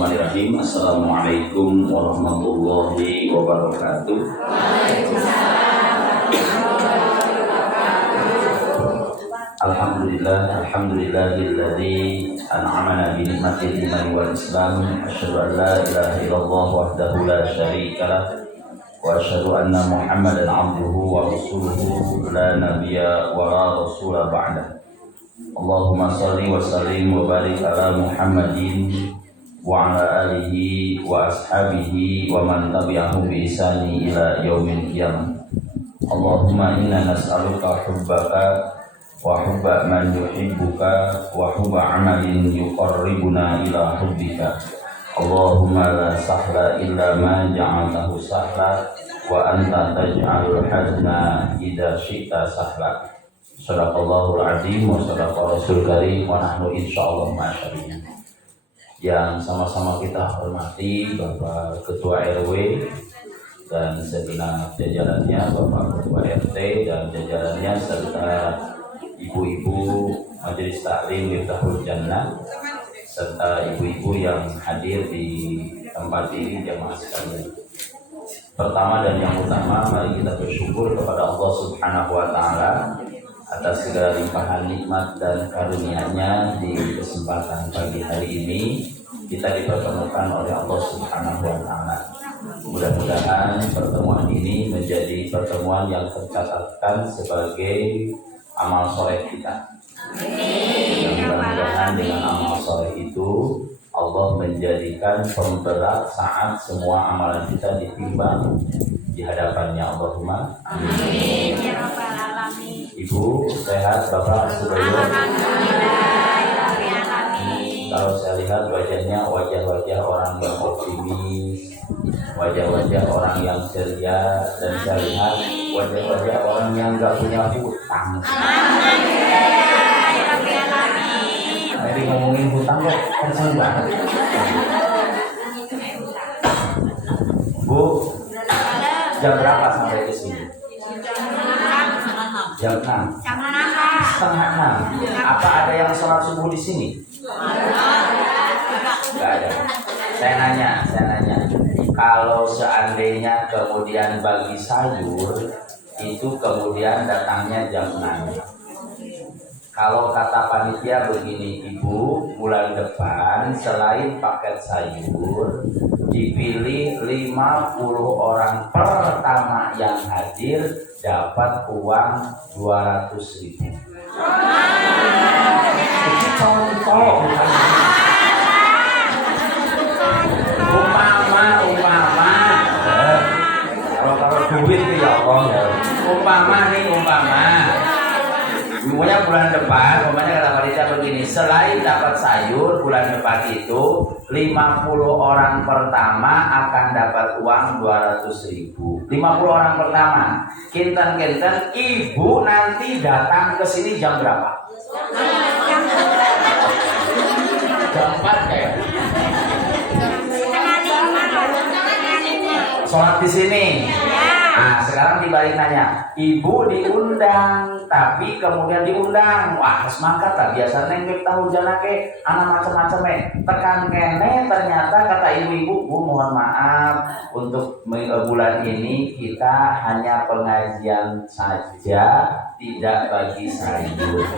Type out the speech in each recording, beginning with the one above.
Bismillahirrahmanirrahim. Assalamualaikum warahmatullahi wabarakatuh. Alhamdulillahilladzi an'amana bi ni'matil iman wal islam. Asyhadu an la ilaha illallah wahdahu la syarikalah wa asyhadu anna Muhammadan abduhu wa rasuluhu la nabiyya wa la rasula ba'da. Allahumma salli wa sallim wa barik ala Muhammadin wa ala alihi wa ashabihi wa man tabi'ahum bi ihsani ila yaumil qiyamah. Allahumma inna nas'aluka hubbaka wa hubba man yuhibbuka wa hubba amalin yuqarribuna ila hubbika. Allahumma la sahla illa ma ja'altahu sahla wa anta taj'alul hazna idza syi'ta sahla. Shadaqallahul azim wa shadaqa rasul karim wa nahnu insyaallah ma'asyarinya. Yang sama-sama kita hormati Bapak Ketua RW dan segenap jajarannya, Bapak Ketua RT dan jajarannya, serta ibu-ibu Majelis Taklim Miftahul Jannah, serta ibu-ibu yang hadir di tempat ini, jamaah sekalian. Pertama dan yang utama, mari kita bersyukur kepada Allah Subhanahu wa Ta'ala atas segala limpahan nikmat dan karunia-Nya. Di kesempatan pagi hari ini kita dipertemukan oleh Allah Subhanahu wa Ta'ala. Mudah-mudahan pertemuan ini menjadi pertemuan yang tercatatkan sebagai amal soleh kita. Mudah-mudahan dengan amal soleh itu Allah menjadikan pemberat saat semua amalan kita ditimbang di hadapannya. Allahumma amin. Ibu sehat, Bapak sudah. Kalau saya lihat wajahnya wajah-wajah orang yang optimis, wajah-wajah orang yang ceria, dan saya lihat wajah-wajah orang yang nggak punya hutang. Jadi ngomongin hutang kok kenceng banget. Bu, jam berapa sampai ke sini? Jam 6. Setengah 6. Apa ada yang sholat subuh di sini? Enggak ada. Saya nanya. Kalau seandainya kemudian bagi sayur itu kemudian datangnya jam 6. Kalau kata panitia begini, Ibu, bulan depan selain paket sayur dipilih 50 orang pertama yang hadir dapat uang 200.000. Itu contoh, umpama. Kalau duit itu ya Allah ya. Umpama. Pokoknya bulan depan, kata panitia begini, selain dapat sayur, bulan depan itu 50 orang pertama akan dapat uang 200.000. 50 orang pertama. Kinten-kinten Ibu nanti datang ke sini jam berapa? Jam 4 kayak. Sholat di sini. Nah, sekarang dibalik nanya, Ibu diundang, tapi kemudian diundang, wah harus mangkat lah, biasa neng tahu janake, anak macam-macam tekan kene, ternyata kata ibu-ibu, Bu mohon maaf, untuk bulan ini kita hanya pengajian saja, tidak bagi sayur.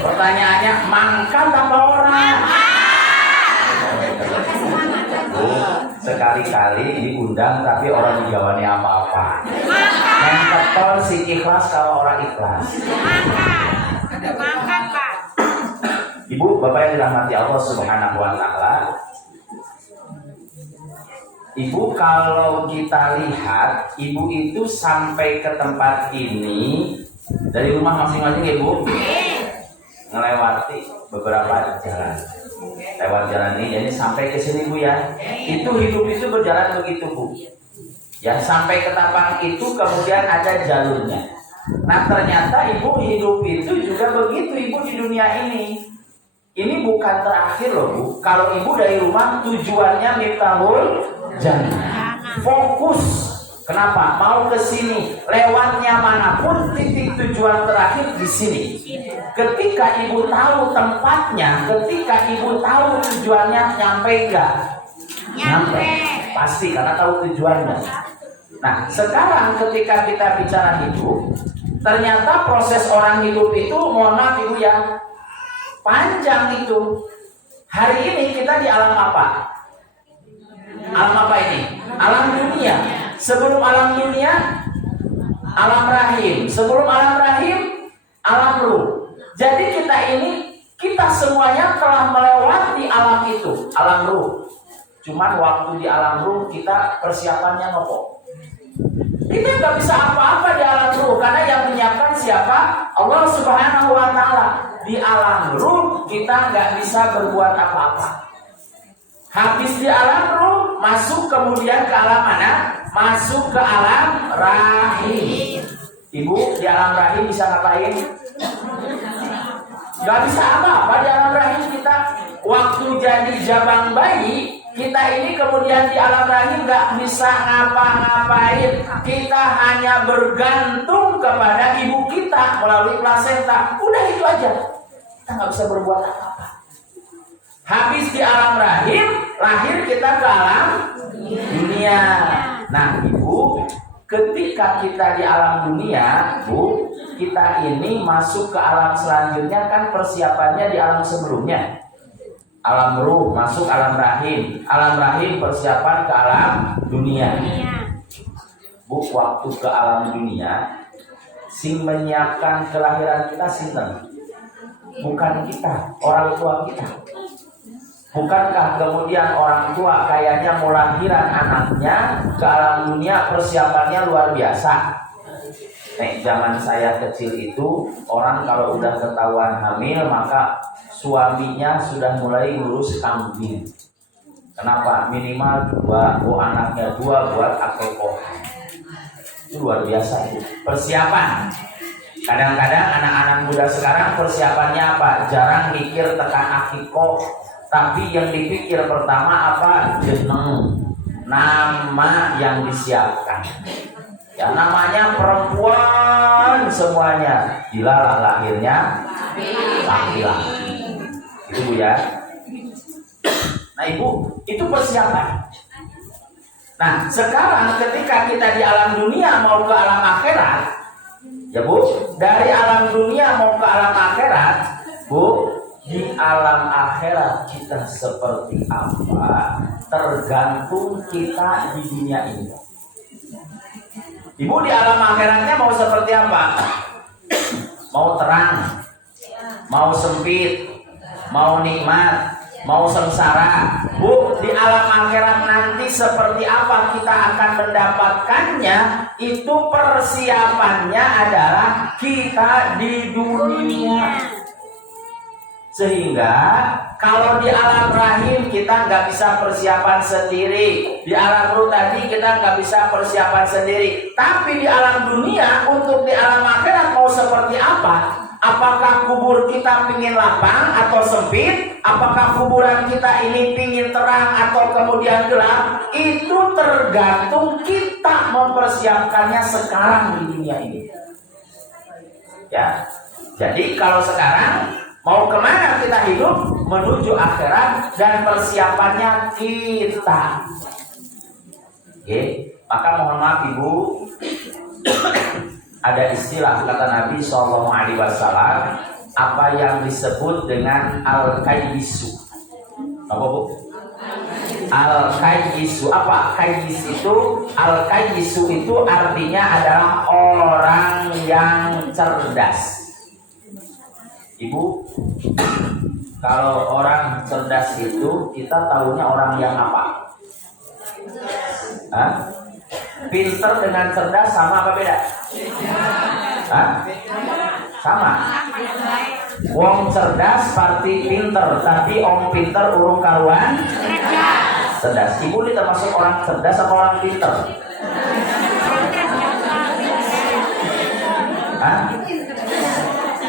Pertanyaannya, mangkat apa orang? Sekali-kali diundang tapi orang dijawabnya apa-apa. Yang keton si ikhlas kalau orang ikhlas. Makan, Pak. Ibu, Bapak yang dirahmati Allah Subhanahu wa Ta'ala. Ibu, kalau kita lihat, Ibu itu sampai ke tempat ini dari rumah masing-masing, Ibu melewati beberapa jalan. Lewat jalan ini, jadi sampai ke sini Bu ya. Itu hidup itu berjalan begitu Bu. Ya sampai ke tapak itu kemudian ada jalurnya. Nah ternyata Ibu hidup itu juga begitu Ibu di dunia ini. Ini bukan terakhir loh Bu. Kalau Ibu dari rumah tujuannya Miftahul Jannah. Fokus Kenapa? Mau ke sini, lewatnya manapun titik tujuan terakhir di sini. Ketika ibu tahu tempatnya, ketika ibu tahu tujuannya, nyampe enggak? Nyampe. Pasti karena tahu tujuannya. Nah, sekarang ketika kita bicara hidup, ternyata proses orang hidup itu, mohon maaf ibu ya, panjang itu. Hari ini kita di alam apa? Alam apa ini? Alam dunia. Sebelum alam dunia, alam rahim. Sebelum alam rahim, alam ruh. Jadi kita semuanya telah melewati alam itu, alam ruh. Cuman waktu di alam ruh kita persiapannya nopo. Kita nggak bisa apa-apa di alam ruh karena yang menyiapkan siapa? Allah Subhanahu Wa Taala. Di alam ruh kita nggak bisa berbuat apa-apa. Habis di alam ruh, masuk kemudian ke alam mana? Masuk ke alam rahim. Ibu, di alam rahim bisa ngapain? Gak bisa apa-apa di alam rahim kita. Waktu jadi jabang bayi, kita ini kemudian di alam rahim gak bisa ngapa-ngapain. Kita hanya bergantung kepada ibu kita melalui plasenta. Udah itu aja. Kita gak bisa berbuat apa-apa. Habis di alam rahim, lahir kita ke alam dunia. Nah ibu, ketika kita di alam dunia, bu, kita ini masuk ke alam selanjutnya kan persiapannya di alam sebelumnya. Alam ruh masuk alam rahim persiapan ke alam dunia. Bu, waktu ke alam dunia, sing menyiapkan kelahiran kita sinten? Bukan kita, orang tua kita. Bukankah kemudian orang tua kayaknya mau lahiran anaknya ke alam dunia persiapannya luar biasa. Zaman saya kecil itu orang kalau udah ketahuan hamil maka suaminya sudah mulai ngurus kambing. Kenapa? Minimal 2, anaknya 2 buat akikoh. Itu luar biasa itu. Persiapan. Kadang-kadang anak-anak muda sekarang persiapannya apa? Jarang mikir tekan akikoh. Tapi yang dipikir pertama apa? Jeneng, nama yang disiapkan. Ya namanya perempuan semuanya. Bila lahirnya laki-laki. Itu bu ya. Nah ibu, itu persiapan. Nah sekarang ketika kita di alam dunia mau ke alam akhirat, ya bu, dari alam dunia mau ke alam akhirat, bu. Di alam akhirat kita seperti apa tergantung kita di dunia ini. Ibu di alam akhiratnya mau seperti apa? Mau terang, mau sempit, mau nikmat, mau sengsara. Bu, di alam akhirat nanti seperti apa kita akan mendapatkannya? Itu persiapannya adalah kita di dunia. Sehingga kalau di alam rahim kita nggak bisa persiapan sendiri, di alam ruh tadi kita nggak bisa persiapan sendiri. Tapi di alam dunia, untuk di alam akhirat mau seperti apa? Apakah kubur kita pingin lapang atau sempit? Apakah kuburan kita ini pingin terang atau kemudian gelap? Itu tergantung kita mempersiapkannya sekarang di dunia ini. Ya, jadi kalau sekarang mau kemana kita hidup? Menuju akhirat dan persiapannya kita. Oke, maka mohon maaf ibu, ada istilah kata Nabi SAW, apa yang disebut dengan al-kayyisu. Apa bu? Al-kayyisu. Apa kayyis itu? Al-kayyisu itu artinya adalah orang yang cerdas. Ibu, kalau orang cerdas itu kita tahunya orang yang apa? Hah? Pinter dengan cerdas sama apa beda? Hah? Sama. Wong cerdas pasti pinter, tapi om pinter urung karuan cerdas. Ibu ini termasuk orang cerdas atau orang pinter? Hah?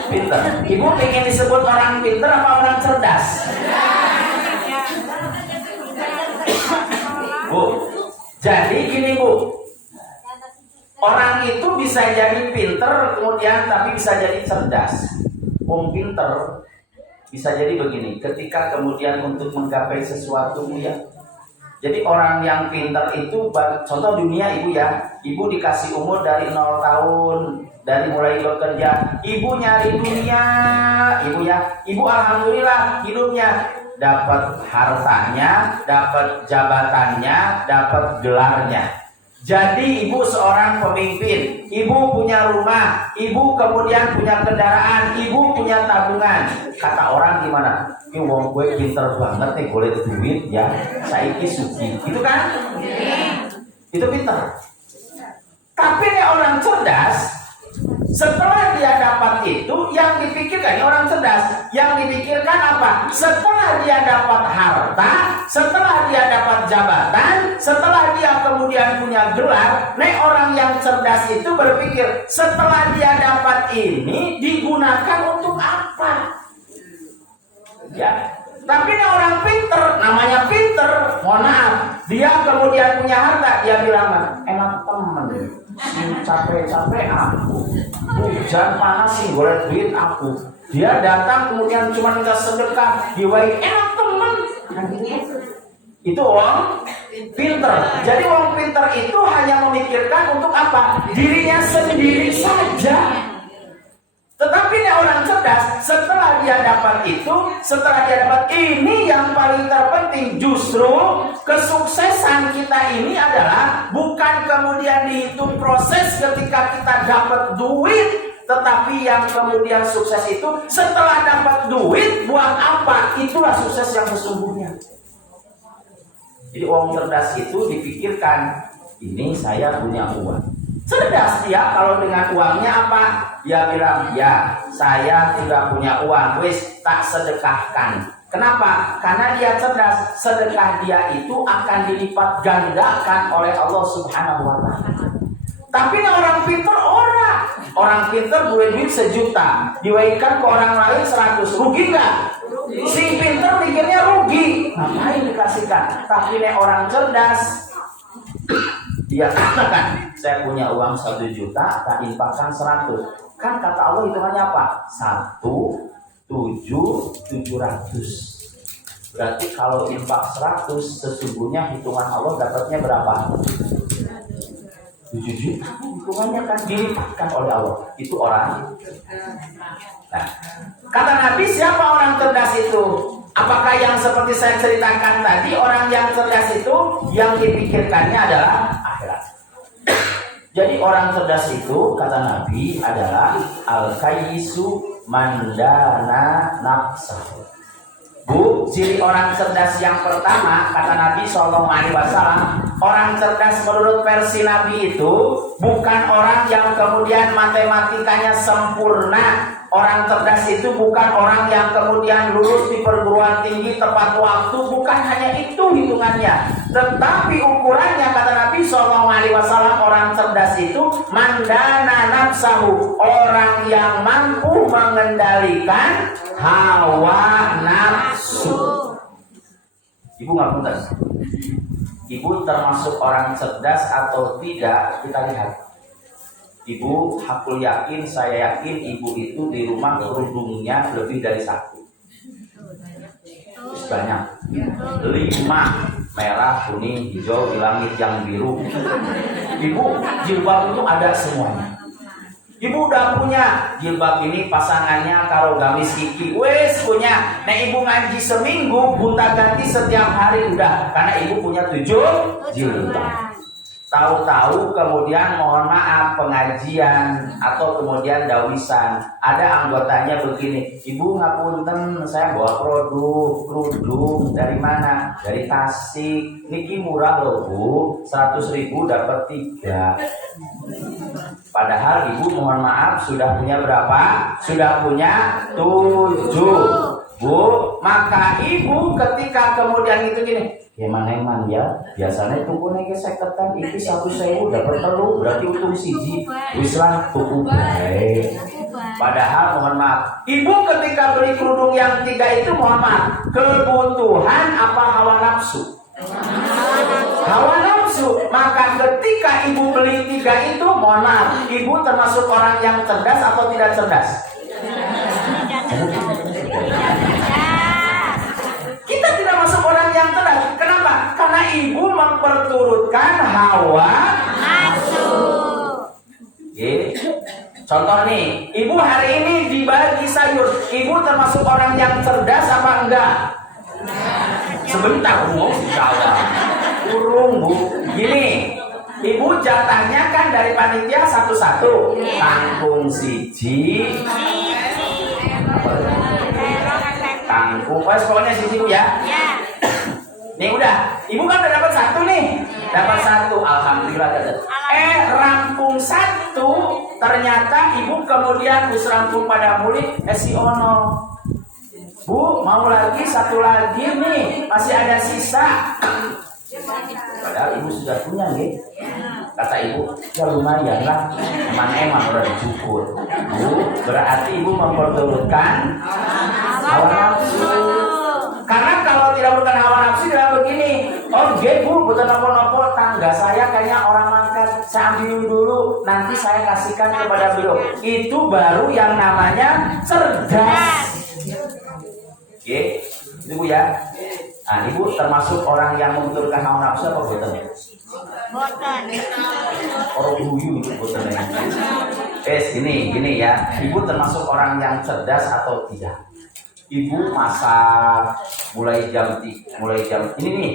Pinter. Ibu ingin disebut orang pinter apa orang cerdas? Bu, jadi gini bu, Orang itu bisa jadi pinter, kemudian tapi bisa jadi cerdas. Wong pinter bisa jadi begini, ketika kemudian untuk menggapai sesuatu ya. Jadi orang yang pinter itu, contoh dunia ibu ya, ibu dikasih umur dari 0 tahun, dari mulai bekerja, ibu nyari dunia, ibu ya, ibu alhamdulillah hidupnya dapat hartanya, dapat jabatannya, dapat gelarnya. Jadi ibu seorang pemimpin, ibu punya rumah, ibu kemudian punya kendaraan, ibu punya tabungan. Kata orang gimana? Ini wong gue pinter banget nih, boleh duit ya, saiki suki. Itu kan? Itu pinter. Tapi nih orang cerdas, setelah dia dapat itu, yang dipikirkan, orang cerdas, yang dipikirkan apa? Setelah dia dapat harta, setelah dia dapat jabatan, setelah dia kemudian punya gelar, nih orang yang cerdas itu berpikir, setelah dia dapat ini, digunakan untuk apa? Ya. Tapi nih orang pinter, namanya pinter, mohon maaf, dia kemudian punya harta, dia bilang, enak temen, capek-capek aku, hujan panas sih boleh duit aku. Dia datang kemudian cuma minta sedekah, diwai enak temen. Itu orang pinter. Jadi orang pinter itu hanya memikirkan untuk apa? Dirinya sendiri saja. Tetapi nih orang cerdas, setelah dia dapat itu, setelah dia dapat ini, yang paling terpenting justru kesuksesan kita ini adalah bukan kemudian dihitung proses ketika kita dapat duit, tetapi yang kemudian sukses itu setelah dapat duit buat apa? Itulah sukses yang sesungguhnya. Jadi orang cerdas itu dipikirkan, ini saya punya uang. Cerdas dia kalau dengan uangnya apa? Dia bilang, ya saya sudah punya uang, wis tak sedekahkan. Kenapa? Karena dia cerdas, sedekah dia itu akan dilipat gandakan oleh Allah Subhanahu wa Ta'ala. Tapi orang pinter orang pinter duit 1 juta, diwaikan ke orang lain 100, rugi nggak? Si pinter mikirnya rugi, ngapain dikasihkan? Tapi orang cerdas, dia katakan, saya punya uang 1 juta, tak infakkan 100. Kan kata Allah hitungannya apa? 1/700. Berarti kalau infak 100, sesungguhnya hitungan Allah dapatnya berapa? 7 juta. Hitungannya kan dilipatkan oleh Allah. Itu orang. Nah, kata Nabi, siapa orang cerdas itu? Apakah yang seperti saya ceritakan tadi, orang yang cerdas itu yang dipikirkannya adalah akhirat. Jadi orang cerdas itu, kata Nabi, adalah al-kayyisu mandana nafsahu. Bu, ciri orang cerdas yang pertama, kata Nabi SAW, orang cerdas menurut versi Nabi itu bukan orang yang kemudian matematikanya sempurna. Orang cerdas itu bukan orang yang kemudian lulus di perguruan tinggi tepat waktu, bukan hanya itu hitungannya. Tetapi ukurannya, kata Nabi SAW, orang cerdas itu mandana nafsahu, orang yang mampu mengendalikan hawa nafsu. Ibu nggak punten? Ibu termasuk orang cerdas atau tidak? Kita lihat. Ibu, aku yakin, saya yakin ibu itu di rumah kerudungnya lebih dari 1. Banyak. 5, merah, kuning, hijau, di langit yang biru. Ibu, jilbab itu ada semuanya. Ibu udah punya jilbab ini pasangannya kalau gamis iki, wes punya. Nah ibu ngaji seminggu, gonta ganti setiap hari udah, karena ibu punya 7 jilbab. Tahu-tahu kemudian mohon maaf pengajian atau kemudian dawisan, ada anggotanya begini, ibu ngapunten saya bawa produk kerudung dari mana? Dari Tasik. Niki murah loh bu, 100.000 dapat 3. Padahal ibu mohon maaf sudah punya berapa? Sudah punya 7. Bu, maka ibu ketika kemudian itu gini, eman ya, biasanya tuku nih seketan, iki 1.000 dapat 3, berarti untung siji, wislah tuku baik. Padahal mohon maaf, ibu ketika beli kerudung yang 3 itu mohon maaf, kebutuhan apa hawa nafsu? Hawa nafsu. nafsu. Maka ketika ibu beli 3 itu, mohon maaf, ibu termasuk orang yang cerdas atau tidak cerdas? Kita tidak masuk orang yang cerdas. Kenapa? Karena ibu memperturutkan hawa nafsu. Contoh nih, ibu hari ini dibagi sayur. Ibu termasuk orang yang cerdas apa enggak? Sebentar, Bu. Urung, Bu. Gini, ibu jatahnya kan dari panitia satu-satu. Kangkung siji. Kangkung, pokoknya siji, Bu ya. Nih udah, ibu kan udah dapat 1 nih. Dapat 1, alhamdulillah dapat. Rampung 1, ternyata ibu kemudian wis rampung pada muli si ono. Bu, mau lagi 1 lagi nih, masih ada sisa. Padahal ibu sudah punya nih. Kata ibu, ya lumayan lah, emang udah dicukur. Bu, berarti ibu memperturutkan hawa nafsu. Karena kalau tidak bukan hawa nafsu, tidak begini. Oh, Bu, bukan nopo-nopo, tangga saya kayaknya orang mangkat. Saya ambil dulu, nanti saya kasihkan kepada beliau. Itu baru yang namanya cerdas. Oke, itu Bu ya. Nah, ibu termasuk orang yang membenturkan hawa nafsu apa bukan? Bukan. Orang buyu itu bukan. Gini ya. Ibu termasuk orang yang cerdas atau tidak? Ibu masak mulai jam ini nih.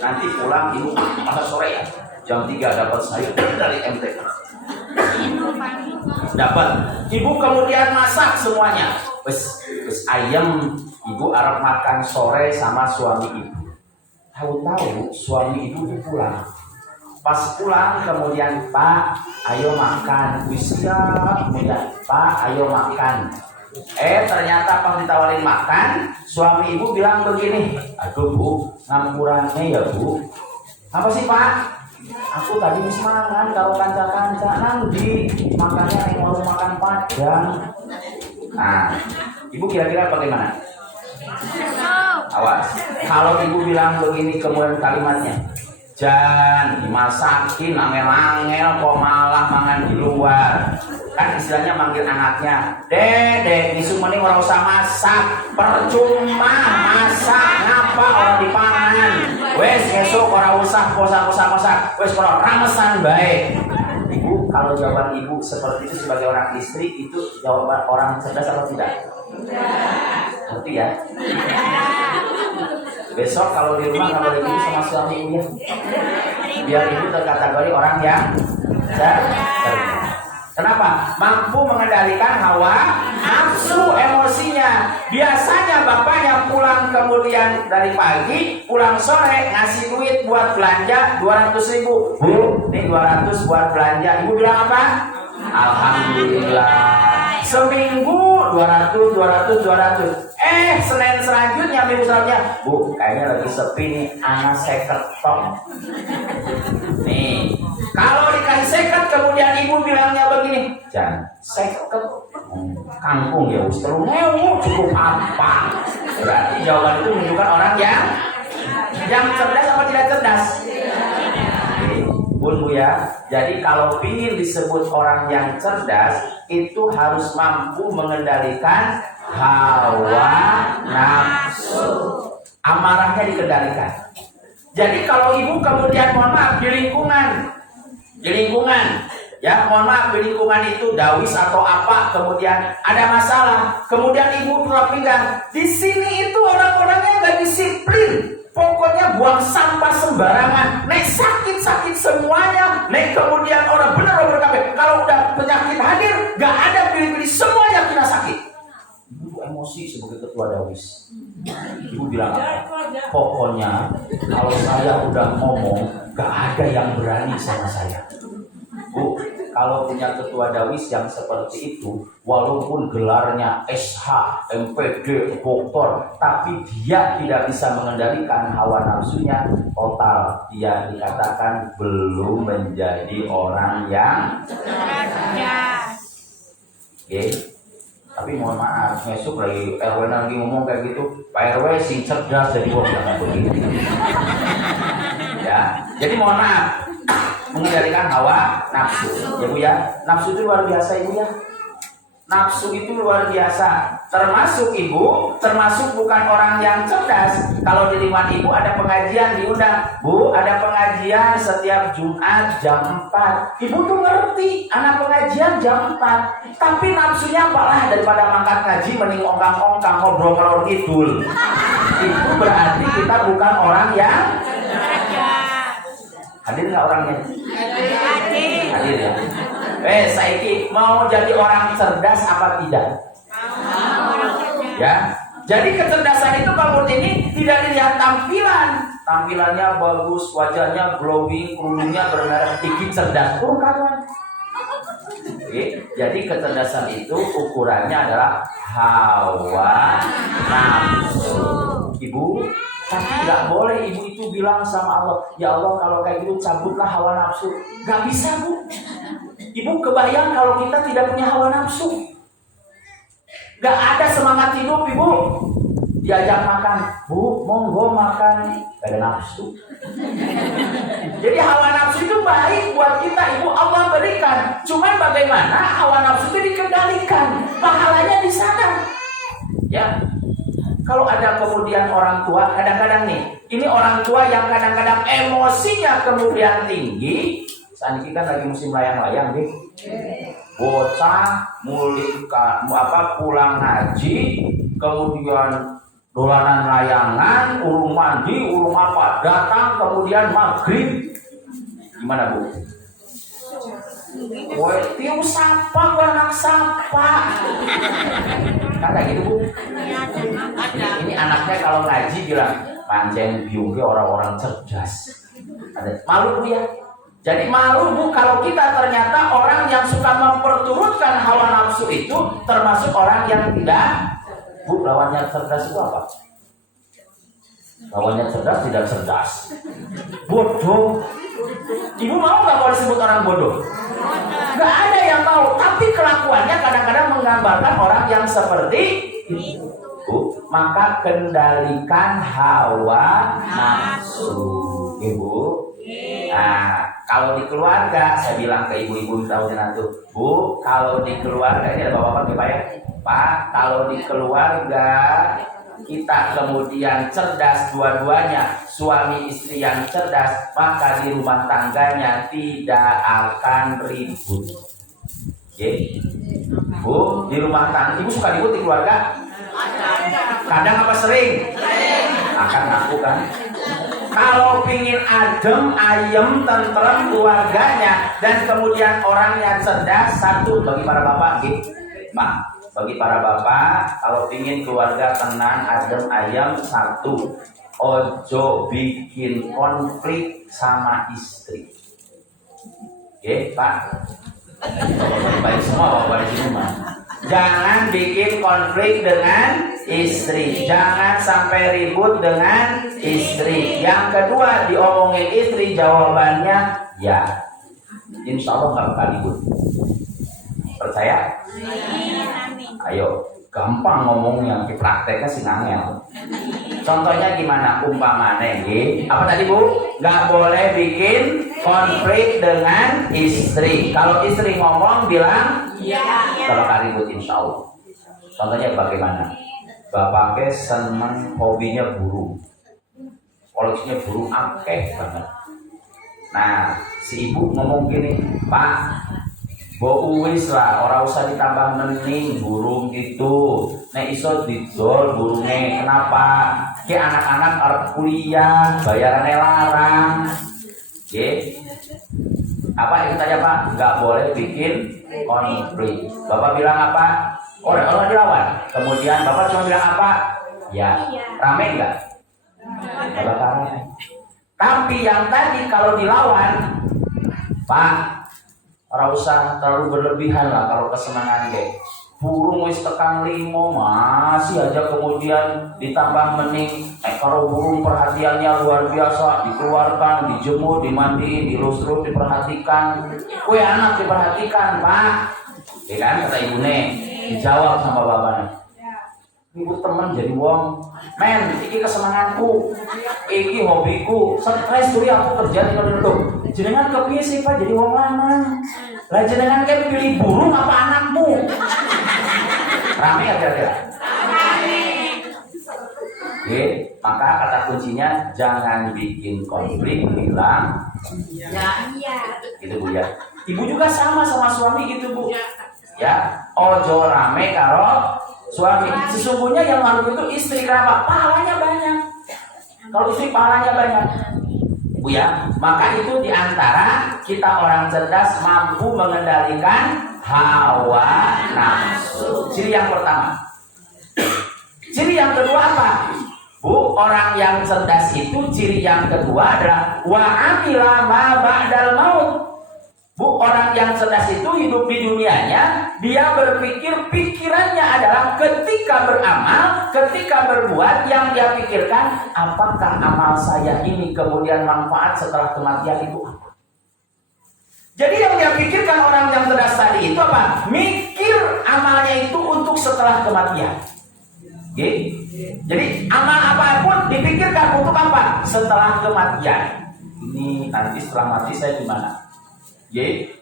Nanti pulang ibu masak sore ya. Jam 3 dapat sayur dari MT. Dapat. Ibu kemudian masak semuanya. Wes ayam ibu arep makan sore sama suami ibu. Tahu-tahu suami ibu itu pulang. Pas pulang kemudian, Pak, ayo makan. Kemudian, Pak, ayo makan. Ternyata pas ditawarin makan, suami ibu bilang begini, aduh Bu, ngampurannya ya Bu. Apa sih Pak? Aku tadi semangat kalau kanca-kanca nanti makannya yang mau makan Padang. Nah, ibu kira-kira bagaimana? Awas, kalau ibu bilang begini kemudian kalimatnya, Jan, dimasakin angel-angel kok malah mangan di luar. Kan istilahnya manggil anaknya, Dek, isu mending orang usah masak, percuma masak, ngapa orang dipangan. Wes esok orang usah masak, wes orang ramesan baik. Ibu, kalau jawaban ibu seperti itu sebagai orang istri, itu jawaban orang cerdas atau tidak? Ngerti ya? Besok kalau di rumah nggak boleh ibu sama suami ibu ya. Biar ibu terkategori orang yang cerdas. Kenapa? Mampu mengendalikan hawa nafsu emosinya. Biasanya bapaknya pulang kemudian dari pagi, pulang sore ngasih duit buat belanja 200.000. Bu, ini 200 buat belanja. Ibu bilang apa? Alhamdulillah. Seminggu 200. Senin selanjutnya minggu selanjutnya, Bu, kayaknya lagi sepi nih, anak seket tong. Nih, kalau dikasih seket kemudian ibu bilangnya begini, Jan, seket kangkung ya, terus cukup apa? Berarti jawaban itu menunjukkan orang yang cerdas apa tidak cerdas? Bu ya, jadi kalau ingin disebut orang yang cerdas, itu harus mampu mengendalikan hawa nafsu. Amarahnya dikendalikan. Jadi kalau ibu kemudian mohon maaf di lingkungan, ya mohon maaf di lingkungan itu dawis atau apa, kemudian ada masalah, kemudian ibu pulang pinggang. Di sini itu orang-orangnya nggak disiplin. Pokoknya buang sampah sembarangan, nek sakit semuanya, nek kemudian orang benar berkabeh. Kalau udah penyakit hadir, gak ada pilih-pilih, semuanya kena sakit. Ibu emosi sebagai ketua dawis. Ibu bilang apa? Pokoknya kalau saya udah ngomong, gak ada yang berani sama saya. Bu, kalau punya ketua dawis yang seperti itu, walaupun gelarnya SH, MPD, doktor, tapi dia tidak bisa mengendalikan hawa nafsunya, total dia dikatakan belum menjadi orang yang cerdas. Oke, tapi mohon maaf, besok lagi RW lagi ngomong kayak gitu, Pak RW sing cerdas jadi wong jangan begini. Ya, Ya, jadi mohon maaf, mengendalikan hawa nafsu. Ya Bu ya, nafsu itu luar biasa Ibu ya. Nafsu itu luar biasa. Termasuk Ibu, termasuk bukan orang yang cerdas. Kalau di lingkungan Ibu ada pengajian diundang, Bu, ada pengajian setiap Jumat jam 4. Ibu tuh ngerti, anak pengajian jam 4. Tapi nafsunya apalah, daripada mangkat ngaji mending ongkang-ongkang ngobrol ngalor ngidul. Itu berarti kita bukan orang yang hadir nggak orangnya? Hadir ya. Saiki mau jadi orang cerdas apa tidak? Ya. Jadi kecerdasan itu kalau ini tidak dilihat tampilan. Tampilannya bagus, wajahnya glowing, kerudungnya bermerek, tinggi, cerdas. Bukan. Jadi kecerdasan itu ukurannya adalah hawa nafsu. Ibu, tapi nggak boleh ibu itu bilang sama Allah, ya Allah kalau kayak gitu cabutlah hawa nafsu. Nggak bisa Bu. Ibu kebayang kalau kita tidak punya hawa nafsu, nggak ada semangat hidup Ibu. Diajak makan, Bu, monggo makan, gak ada nafsu. Jadi hawa nafsu itu baik buat kita Ibu, Allah berikan. Cuman bagaimana hawa nafsu itu dikendalikan, pahalanya di sana. Ya, kalau ada kemudian orang tua, kadang-kadang nih, ini orang tua yang kadang-kadang emosinya kemudian tinggi. Saat ini kan lagi musim layang-layang deh. Bocah pulang haji, kemudian dolanan layangan, urung mandi, urung apa, datang kemudian maghrib. Gimana Bu? Woi, tiu sapa, gua anak sapa. Kan kayak gitu Bu. Ini anaknya kalau ngaji bilang, pancen biungnya orang-orang cerdas. Malu Bu ya. Jadi malu Bu kalau kita ternyata orang yang suka memperturutkan hawa nafsu itu termasuk orang yang tidak. Bu, lawannya cerdas itu apa? Lawannya cerdas tidak cerdas. Bodoh. Ibu mau nggak kalau disebut orang bodoh? Nggak ada yang tahu. Tapi kelakuannya kadang-kadang menggambarkan orang yang seperti itu. Bu, maka kendalikan hawa nafsu. Ibu. Nah, kalau di keluarga, saya bilang ke ibu-ibu tahu nanti, Bu, kalau di keluarga ini ada bapak-bapak Pak ya, Pak, kalau di keluarga kita kemudian cerdas dua-duanya, suami istri yang cerdas, maka di rumah tangganya tidak akan ribut. Oke, Bu, di rumah tangga, ibu suka ribut di keluarga? Kadang apa sering? Akan ngaku kan? Kalau pingin adem, ayem, tentrem keluarganya dan kemudian orangnya cerdas, satu bagi para bapak, gitu, Pak. Bagi para bapak, kalau pingin keluarga tenang, adem, ayem, satu, ojo bikin konflik sama istri. Oke, Pak. Baik semua bapak di sini mah. Jangan bikin konflik dengan istri. Jangan sampai ribut dengan istri. Yang kedua, diomongin istri, jawabannya ya. Insya Allah nggak bakal ribut. Percaya? Ayo, gampang ngomongnya, prakteknya sih ngangel. Contohnya gimana? Umpamanya, apa tadi Bu? Nggak boleh bikin konflik dengan istri. Kalau istri ngomong bilang ya. Kalau ribut insya Allah. Contohnya bagaimana? Bapaknya seneng hobinya burung, koleksinya burung akeh banget. Nah, si ibu ngomong gini, Pak, uwis lah, orang usah ditambah mening burung gitu. Nek iso didol burungnya, kenapa? Ki anak-anak arep kuliah, bayarannya larang. Oke. Apa itu tanya Pak? Nggak boleh bikin konflik. Bapak bilang apa? Orang dilawan. Kemudian Bapak cuma bilang apa? Ya. Rame nggak? Nggak rame. Tapi yang tadi kalau dilawan, Pak, orang usah terlalu berlebihan lah kalau kesenangan deh. Burung wis tekan 5 masih aja kemudian ditambah mening. Kalau burung perhatiannya luar biasa, dikeluarkan, dijemur, dimandiin, dilus-lus, diperhatikan. Kue anak diperhatikan, Pak. Ya kan kata ibu nih, dijawab sama bapaknya. Ibu teman jadi wong, men, iki kesenanganku, iki hobiku, stres duri aku kerja di itu. Jenengan kepiye sih Pak jadi wong lanang? Lah jenengan kan pilih burung apa anakmu? Rame ya kira-kira? Oke, maka kata kuncinya jangan bikin konflik, bilang ya. Gitu Bu ya. Ibu juga sama suami gitu Bu. Ya, ojo rame karo suami. Sesungguhnya yang ngaruh itu istri. Kenapa? Pahalanya banyak. Kalau istri pahalanya banyak, Bu ya. Maka itu diantara kita orang cerdas mampu mengendalikan hawa nafsu. Ciri yang pertama. Ciri yang kedua apa? Bu, orang yang cerdas itu ciri yang kedua adalah wa amila ma ba'dal maut. Bu, orang yang cerdas itu hidup di dunianya, dia berpikir pikirannya adalah ketika beramal, ketika berbuat, yang dia pikirkan apakah amal saya ini kemudian manfaat setelah kematian itu apa? Jadi yang dia pikirkan orang yang cerdas tadi itu apa? Mikir amalnya itu untuk setelah kematian. Okay. Jadi amal apapun dipikirkan untuk apa? Setelah kematian. Ini nanti setelah mati saya di mana?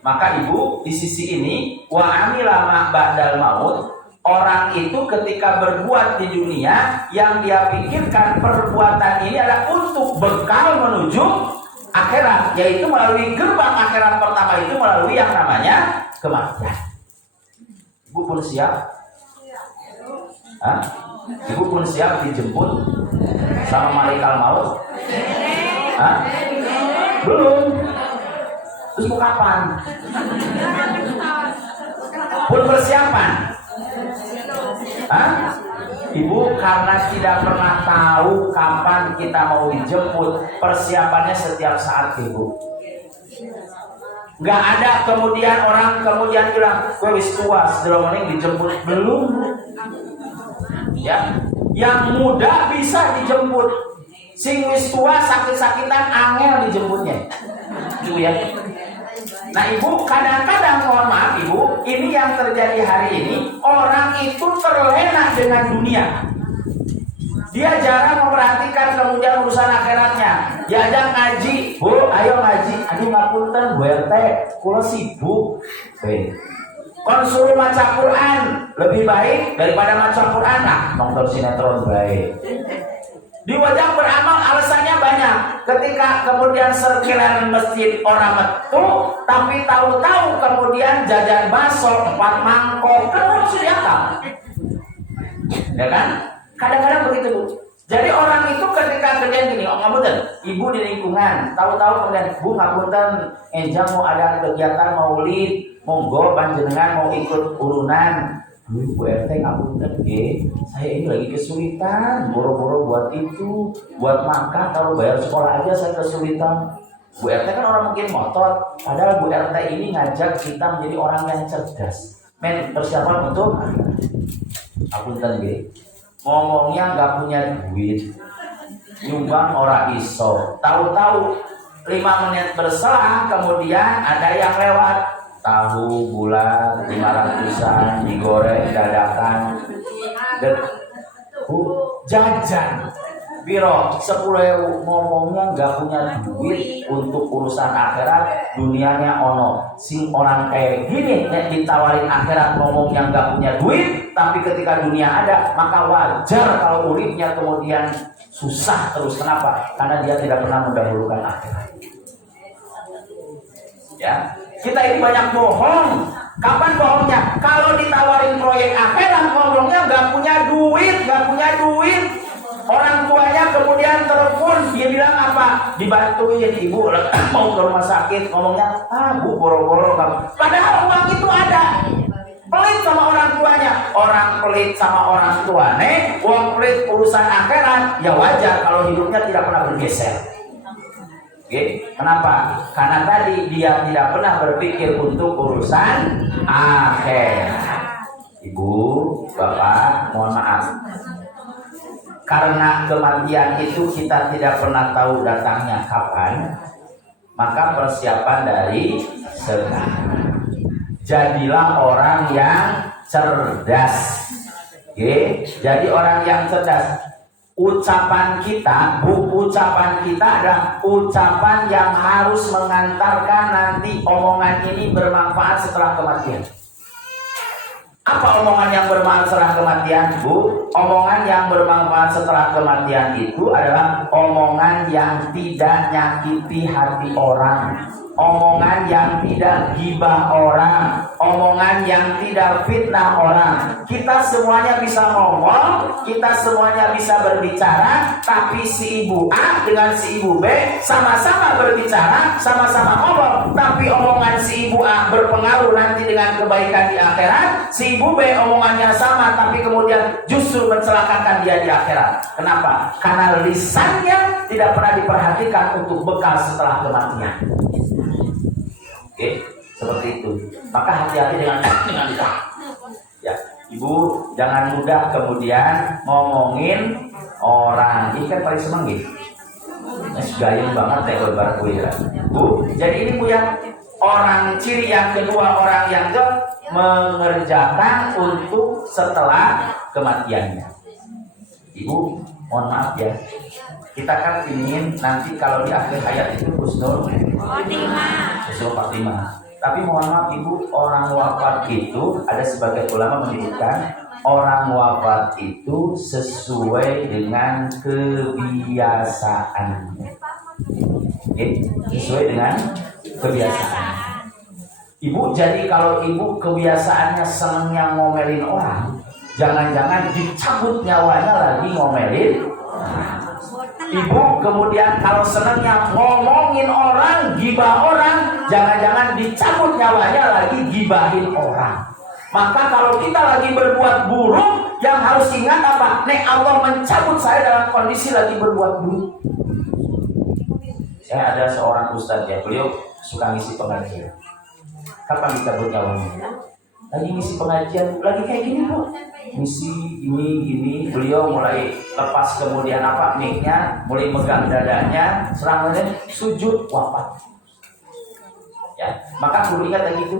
Maka ibu di sisi ini wa amila ma ba'dal maut, orang itu ketika berbuat di dunia yang dia pikirkan perbuatan ini adalah untuk bekal menuju akhirat, yaitu melalui gerbang akhirat pertama itu melalui yang namanya kematian. Ibu pun siap? Hah? Ibu pun siap dijemput sama malaikat maut? Hah? Belum. Terus mau kapan? Pun persiapan? Hah? Ibu karena tidak pernah tahu kapan kita mau dijemput, persiapannya setiap saat Ibu. Gak ada kemudian orang kemudian bilang, gue wis tua, sedang dijemput. Belum. Ya, yang muda bisa dijemput, sing wis tua sakit-sakitan angel dijemputnya, Ibu ya. Nah Ibu, kadang-kadang mohon maaf Ibu, ini yang terjadi hari ini, orang itu terlena dengan dunia. Dia jarang memperhatikan kemudian urusan akhiratnya. Diajak ngaji, Bu, ayo ngaji. Aduh ngapunten, Bu RT, kula sibuk. Kon suruh maca Quran lebih baik daripada maca Quran. Nah, nonton sinetron baik. Di wajah beramal alasannya banyak. Ketika kemudian serkilan masjid orang metu, tapi tahu-tahu kemudian jajan bakso 4 mangkok, kan harus diakal. Ya kan? Kadang-kadang begitu Bu. Jadi orang itu ketika kerjaan gini, oh ngapunten, ibu di lingkungan, tahu-tahu kemudian Bu ngapunten, enjang mau ada kegiatan maulid, monggo panjenengan mau ikut urunan. Bu RT ngapunten, saya ini lagi kesulitan, boro-boro buat itu, buat makan, kalau bayar sekolah aja saya kesulitan. Bu RT kan orang mungkin motor, padahal Bu RT ini ngajak kita menjadi orang yang cerdas. Men, persiapan untuk ngapunten ngomongnya nggak punya duit, nyumbang ora iso, tahu-tahu 5 menit berselang kemudian ada yang lewat, tahu bulat 500-an digoreng dadakan, jajan biro 10.000, ngomongnya nggak punya duit untuk urusan akhirat, dunianya ono. Sing orang kayak gini ditawarin akhirat ngomongnya nggak punya duit, tapi ketika dunia ada maka wajar kalau uripnya kemudian susah terus. Kenapa? Karena dia tidak pernah mendahulukan akhirat. Ya, kita ini banyak bohong. Kapan bohongnya? Kalau ditawarin proyek akhirat ngomongnya nggak punya duit. Orang tuanya kemudian telepon, dia bilang apa? Dibantuin ibu mau ke rumah sakit, ngomongnya Bu boro-boro kamu. Padahal uang itu ada. Pelit sama orang tuanya. Orang pelit sama orang tuanya, uang pelit urusan akhirat, ya wajar kalau hidupnya tidak pernah bergeser. Kenapa? Karena tadi dia tidak pernah berpikir untuk urusan akhirat. Ibu, Bapak, mohon maaf. Karena kematian itu kita tidak pernah tahu datangnya kapan, maka persiapan dari sekarang. Jadilah orang yang cerdas. Jadi orang yang cerdas. Ucapan kita adalah ucapan yang harus mengantarkan nanti omongan ini bermanfaat setelah kematian. Apa omongan yang bermanfaat setelah kematian, Bu? Omongan yang bermanfaat setelah kematian itu adalah omongan yang tidak nyakiti hati orang, omongan yang tidak gibah orang, omongan yang tidak fitnah orang. Kita semuanya bisa ngomong, kita semuanya bisa berbicara, tapi si ibu A dengan si ibu B sama-sama berbicara, sama-sama ngomong, tapi omongan si ibu A berpengaruh nanti dengan kebaikan di akhirat, si ibu B omongannya sama, tapi kemudian justru mencelakakan dia di akhirat. Kenapa? Karena lisannya tidak pernah diperhatikan untuk bekal setelah kematian. Seperti itu. Maka hati-hati dengan lisan. Ya, ibu jangan mudah kemudian ngomongin orang. Ini kan paling seneng gitu. Gayeng banget deh lebar gue ya. Bu, jadi ini Bu ya. Orang ciri yang kedua, orang yang mengerjakan untuk setelah kematiannya. Ibu, mohon maaf ya. Kita kan ingin nanti kalau di akhir hayat itu husnul khotimah. Tapi mohon maaf Ibu, orang wafat itu ada sebagian ulama menyebutkan orang wafat itu sesuai dengan kebiasaan. Sesuai dengan kebiasaan. Ibu, jadi kalau ibu kebiasaannya senangnya ngomelin orang, jangan-jangan dicabut nyawanya lagi ngomelin orang. Ibu kemudian kalau senangnya ngomongin orang, gibah orang, jangan-jangan dicabut nyawanya lagi gibahin orang. Maka kalau kita lagi berbuat buruk, yang harus ingat apa? Nek Allah mencabut saya dalam kondisi lagi berbuat buruk. Saya ada seorang ustadz ya, beliau suka ngisi pengajian. Kapan dicabut nyawanya? Lagi ngisi pengajian, lagi kayak gini Bu. Ngisi gini, beliau mulai lepas kemudian apa mic-nya, mulai megang dadanya, selanjutnya sujud wafat. Ya, maka perlu ingat yang itu.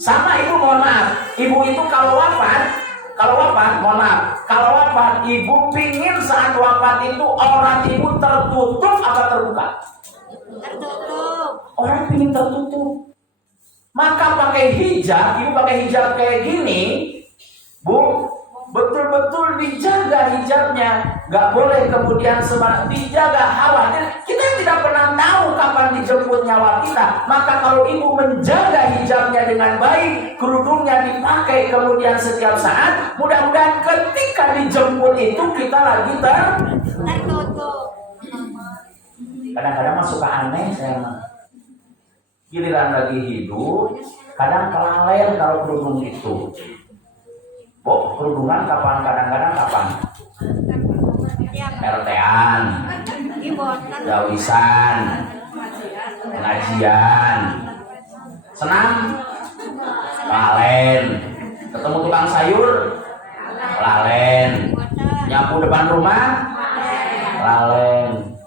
Sama ibu, mohon maaf, ibu itu kalau wafat, mohon maaf, kalau wafat ibu pingin saat wafat itu orang ibu tertutup atau terbuka? Tertutup. Orang pingin tertutup. Maka pakai hijab, ibu pakai hijab kayak gini, Bu, betul-betul dijaga hijabnya, nggak boleh kemudian sembarangan dijaga, khawatir kita tidak pernah tahu kapan dijemput nyawa kita. Maka kalau ibu menjaga hijabnya dengan baik, kerudungnya dipakai kemudian setiap saat, mudah-mudahan ketika dijemput itu kita lagi tertutup. Kadang-kadang mah suka aneh saya mah. Giliran lagi hidup, kadang kelalaian kalau kerudung itu. Oh, kerudungan kapan? Kadang-kadang kapan? RT-an, dawisan, pengajian, senam, lalen, ketemu tukang sayur, lalen, nyapu depan rumah, lalen.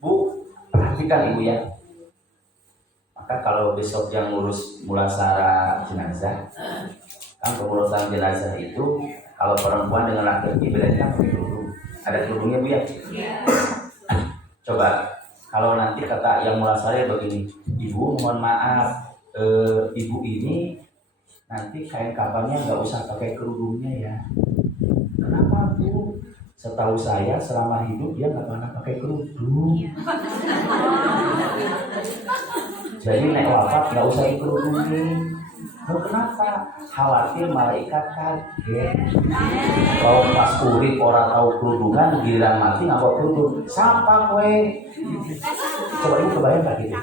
Bu, perhatikan ibu ya. Maka kalau besok yang ngurus mulasara jenazah, kan pengurusan jenazah itu kalau perempuan dengan laki-laki bedanya pakai kerudung. Ada kerudungnya Bu ya? Coba kalau nanti kata yang mulasara begini, ibu mohon maaf, ibu ini nanti kain kafannya nggak usah pakai kerudungnya ya. Kenapa Bu? Setahu saya selama hidup dia nggak pernah pakai kerudung. Jadi nek wafat nggak usah dikerudungin. Kenapa? Khawatir malaikat kaget. Kalau pas urip orang tahu kerudungan, giliran mati nggak bawa kerudung. Siapa kue? Coba ibu kebayang nggak gitu?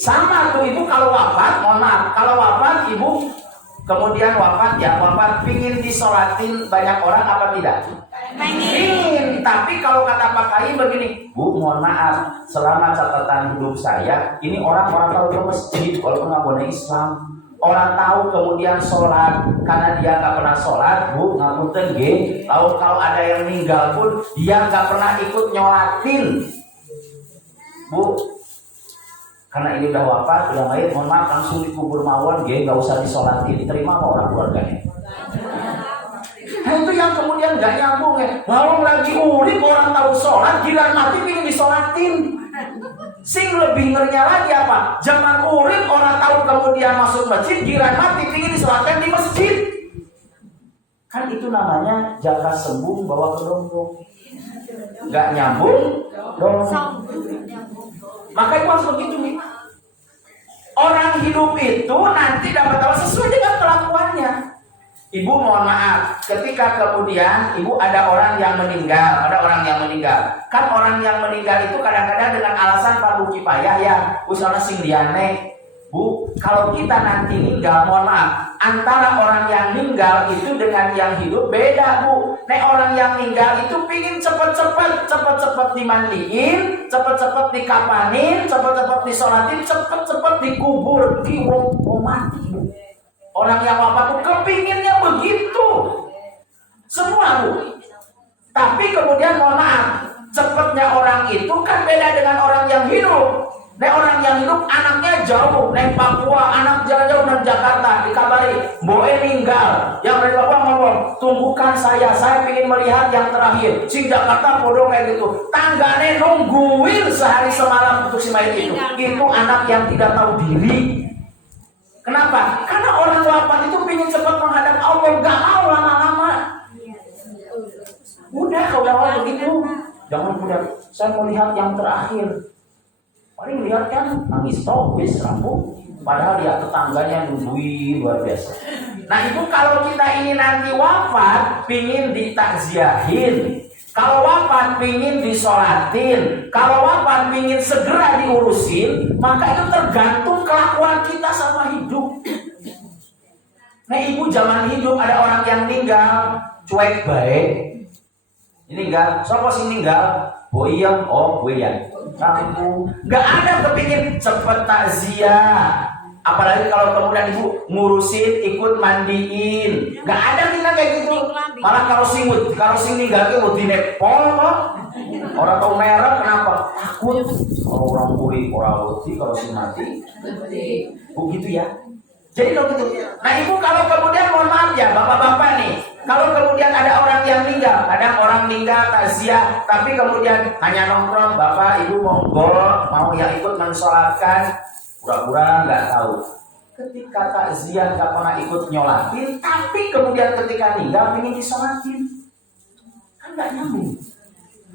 Sama tuh ibu kalau wafat, mohon maaf, kalau wafat ibu kemudian wafat pingin disolatin banyak orang apa tidak? Pingin, tapi kalau kata Pak Kai begini, Bu mohon maaf, selama catatan hidup saya, ini orang tahu ke masjid walaupun nggak boleh Islam, orang tahu kemudian sholat karena dia nggak pernah sholat, Bu ngapunten ge, kalau ada yang meninggal pun dia nggak pernah ikut nyolatin, Bu. Karena ini udah wafat, udah mayit, mohon maaf langsung dikubur mawon, nggak usah disolatin, diterima sama orang keluarganya. Nah itu yang kemudian gak nyambung ya. Ngawang lagi urip orang tahu sholat, giliran mati pengen disolatin. Sing lebih ngerinya lagi apa? Zaman urip orang tahu kemudian masuk masjid, giliran mati pengen disolatkan di masjid. Kan itu namanya jaka sembung bawa ke dongdong. Gak nyambung dong. Maka itu harus begitu nih. Orang hidup itu nanti dapat tahu sesuai dengan kelakuannya. Ibu mohon maaf, ketika kemudian ibu ada orang yang meninggal, Kan orang yang meninggal itu kadang-kadang dengan alasan fardu kifayah ya, usaha sing liane. Bu, kalau kita nanti meninggal, mohon maaf, antara orang yang meninggal itu dengan yang hidup beda, Bu. Orang yang meninggal itu pingin cepet-cepet dimandiin, cepet-cepet dikapanin, cepet-cepet disolatin, cepet-cepet dikubur, mau mati, Bu. Orang yang wafat itu kepinginnya begitu. Semua, Bu. Tapi kemudian mohon maaf, cepetnya orang itu kan beda dengan orang yang hidup. Orang yang hidup anaknya jauh, Papua, anak jauh dari Jakarta, dikabari, boe meninggal. Yang dari Papua ngomong, tunggukan saya ingin melihat yang terakhir. Si Jakarta bodoh kayak gitu. Tanggane nungguin sehari semalam untuk si mayat itu. Itu anak yang tidak tahu diri. Kenapa? Karena orang wafat itu ingin cepat menghadap Allah, gak mau lama-lama. Udah, kalau udah begitu, jangan udah. Saya mau lihat yang terakhir. Paling lihat kan nangis wis rampung. Padahal dia tetangganya nungguin luar biasa. Nah itu kalau kita ini nanti wafat, pingin ditakziahin. Kalau wafat pingin disolatin. Kalau wafat pingin segera diurusin. Maka itu tergantung kelakuan kita sama hidup. Nah ibu zaman hidup ada orang yang meninggal, cuek baik. Ini enggak, siapa sih meninggal? Boyang, boyang. Kamu nggak ada kepingin cepet takziah. Apalagi kalau kemudian ibu ngurusin, ikut mandiin, nggak ada kita kayak gitu. Malah kalau sing meninggal itu dinepol kok. Orang tahu merah kenapa? Takut kalau orang puri, orang wedi kalau sing mati. Begitu ya. Jadi kalau gitu. Nah ibu kalau kemudian mohon maaf ya bapak-bapak nih. Kalau kemudian ada orang yang meninggal, kadang orang meninggal takziah, tapi kemudian hanya nongkrong, bapak, ibu monggo, mau yang ikut mensolatkan, pura-pura nggak tahu. Ketika takziah nggak pernah ikut nyolatin, tapi kemudian ketika meninggal ingin disolatin, kan nggak nyambung.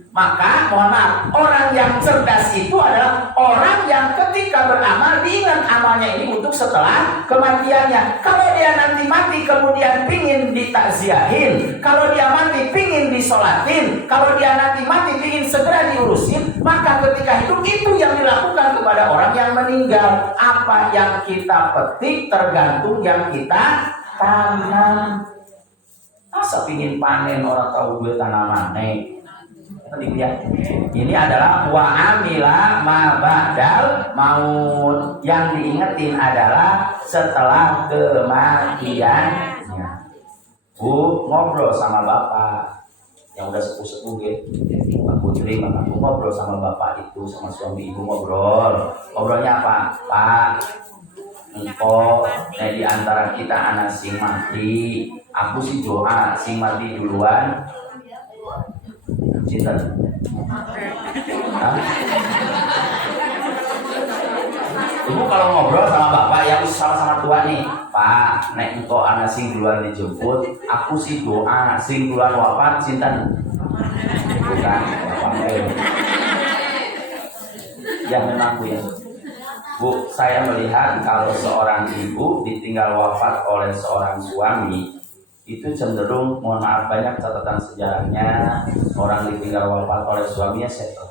Maka mohon maaf, orang yang cerdas itu adalah orang yang ketika beramal diingat amalnya ini untuk setelah kematiannya. Kalau dia nanti mati kemudian pingin ditakziahin, kalau dia mati pingin disolatin, kalau dia nanti mati pingin segera diurusin, maka ketika itu yang dilakukan kepada orang yang meninggal. Apa yang kita petik tergantung yang kita tanam. Masa pingin panen orang tahu duit tanamannya. Ini adalah wa amila ma ba'dal maut. Yang diingetin adalah setelah kematiannya. Bu ngobrol sama bapak yang udah sepuh-sepuh gitu. Pak Putri, Pak ngobrol sama bapak itu, sama suami ibu ngobrol. Ngobrolnya apa? Pak, engkau di antara kita anak sing mati. Aku sih doa sing mati duluan. Cinta. Ibu kalau ngobrol sama bapak yang sama-sama tua nih, Pak, nek engkau anak sing duluan dijemput, aku sih doa sing duluan wafat cinta. Bukan ya memang Bu ya. Bu, saya melihat kalau seorang ibu ditinggal wafat oleh seorang suami, itu cenderung, mohon maaf, banyak catatan sejarahnya orang ditinggal wafat oleh suaminya settle,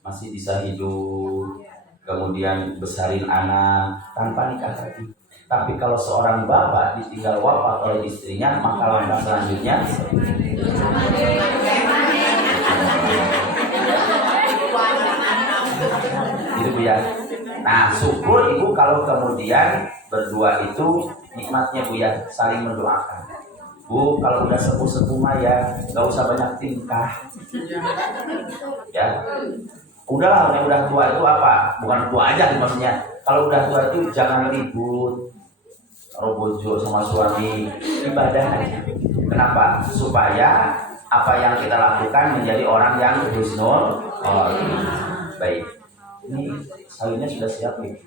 masih bisa hidup, kemudian besarin anak tanpa nikah lagi. Tapi kalau seorang bapak ditinggal wafat oleh istrinya, maka langkah selanjutnya gitu Bu ya. Nah syukur ibu kalau kemudian berdua itu nikmatnya Bu ya, saling mendoakan. Bu, kalau udah sepuh-sepuh mah ya gak usah banyak tingkah. Ya, udahlah, yang udah tua itu apa? Bukan tua aja maksudnya. Kalau udah tua itu jangan ribut. bojo sama suami, ibadah aja. Kenapa? Supaya apa yang kita lakukan menjadi orang yang husnul khotimah. Baik. Ini sayurnya sudah siap nih.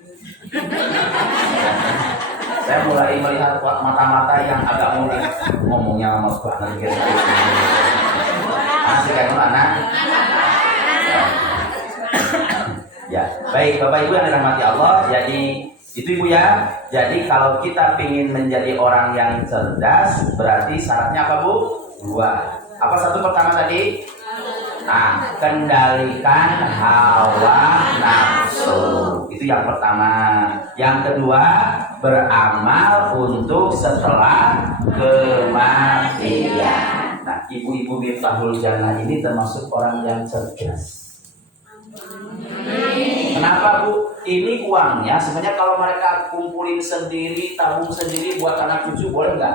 Saya mulai melihat mata-mata yang agak murid. Ngomongnya lama banget gitu. Masih kan anak? Ya, baik Bapak Ibu yang dirahmati Allah. Jadi itu Ibu ya. Jadi kalau kita ingin menjadi orang yang cerdas, berarti syaratnya apa Bu? 2. Apa satu pertama tadi? Nah, kendalikan hawa nafsu. Itu yang pertama. Yang kedua, beramal untuk setelah kematian. Nah, ibu-ibu Miftahul Jannah ini termasuk orang yang cerdas. Kenapa Bu? Ini uangnya sebenarnya kalau mereka kumpulin sendiri, tabung sendiri buat anak cucu, boleh nggak?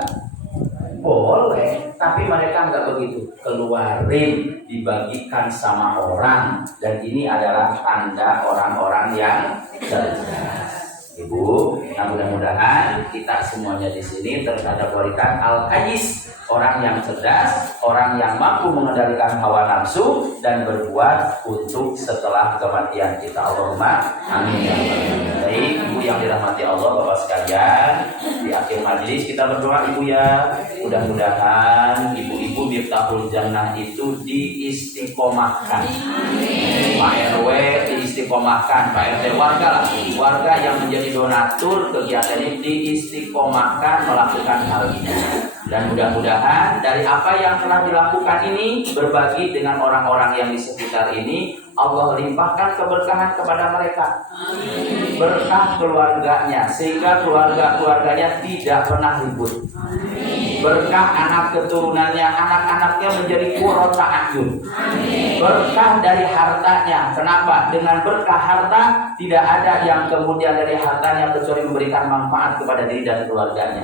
Boleh, tapi mereka nggak begitu. Keluarin, dibagikan sama orang, dan ini adalah tanda orang-orang yang cerdas. Ibu, nah mudah-mudahan kita semuanya di sini terhadap kualitas al-qais, orang yang cerdas, orang yang mampu mengendalikan hawa nafsu dan berbuat untuk setelah kematian kita. Allahumma amin. Baik, Ibu yang dirahmati Allah, Bapak sekalian, di akhir majelis kita berdoa Ibu ya. Mudah-mudahan ibu-ibu Miftahul Jannah itu diistiqomahkan. Pak RW diistiqomahkan, Pak RT warga yang menjadi donatur kegiatan ini diistiqomahkan melakukan hal ini. Dan mudah-mudahan dari apa yang telah dilakukan ini, berbagi dengan orang-orang yang di sekitar ini, Allah limpahkan keberkahan kepada mereka. Berkah keluarganya, sehingga keluarga-keluarganya tidak pernah ribut. Berkah anak keturunannya, anak-anaknya menjadi qurrata a'yun. Berkah dari hartanya. Kenapa? Dengan berkah harta tidak ada yang kemudian dari hartanya kecuali memberikan manfaat kepada diri dan keluarganya.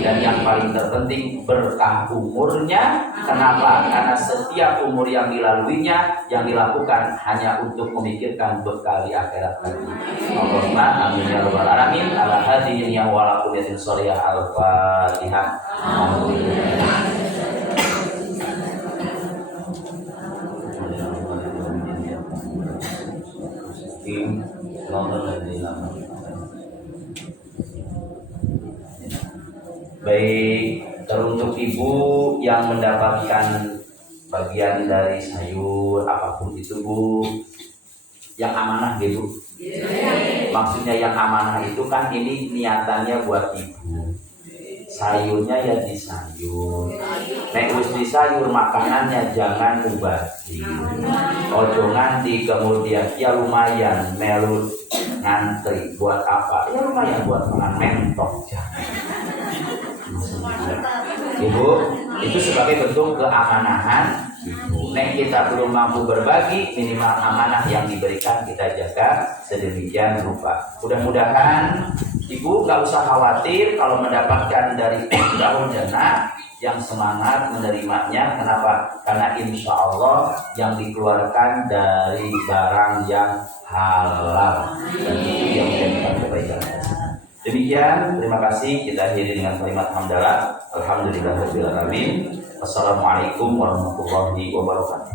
Dan yang paling terpenting berkah umurnya. Kenapa? Karena setiap umur yang dilaluinya yang dilakukan hanya untuk memikirkan bekal di akhirat nanti. Allahumma amin ya rabbal alamin. Ala hadiyin ya wala kuliyatin sholihah. Al-Fatihah. Baik, teruntuk ibu yang mendapatkan bagian dari sayur apapun itu Bu, yang amanah gitu. Maksudnya yang amanah itu kan ini niatannya buat ibu. Sayurnya ya di sayur. Nek wis di sayur makanannya jangan mubazir. Ojo nganti kemudian ya lumayan melu ngantri buat apa? Ya lumayan buat makan mentok jangan. Ibu, itu sebagai bentuk keamanahan ibu. Nek kita belum mampu berbagi, minimal amanah yang diberikan kita jaga sedemikian rupa. Mudah-mudahan ibu gak usah khawatir kalau mendapatkan dari Miftahul Jannah, yang semangat menerimanya. Kenapa? Karena insya Allah yang dikeluarkan dari barang yang halal, dan itu yang menjadikan kebaikan. Demikian, terima kasih. Kita akhiri dengan kalimat hamdalah. Alhamdulillahirabbil alamin. Wassalamualaikum warahmatullahi wabarakatuh.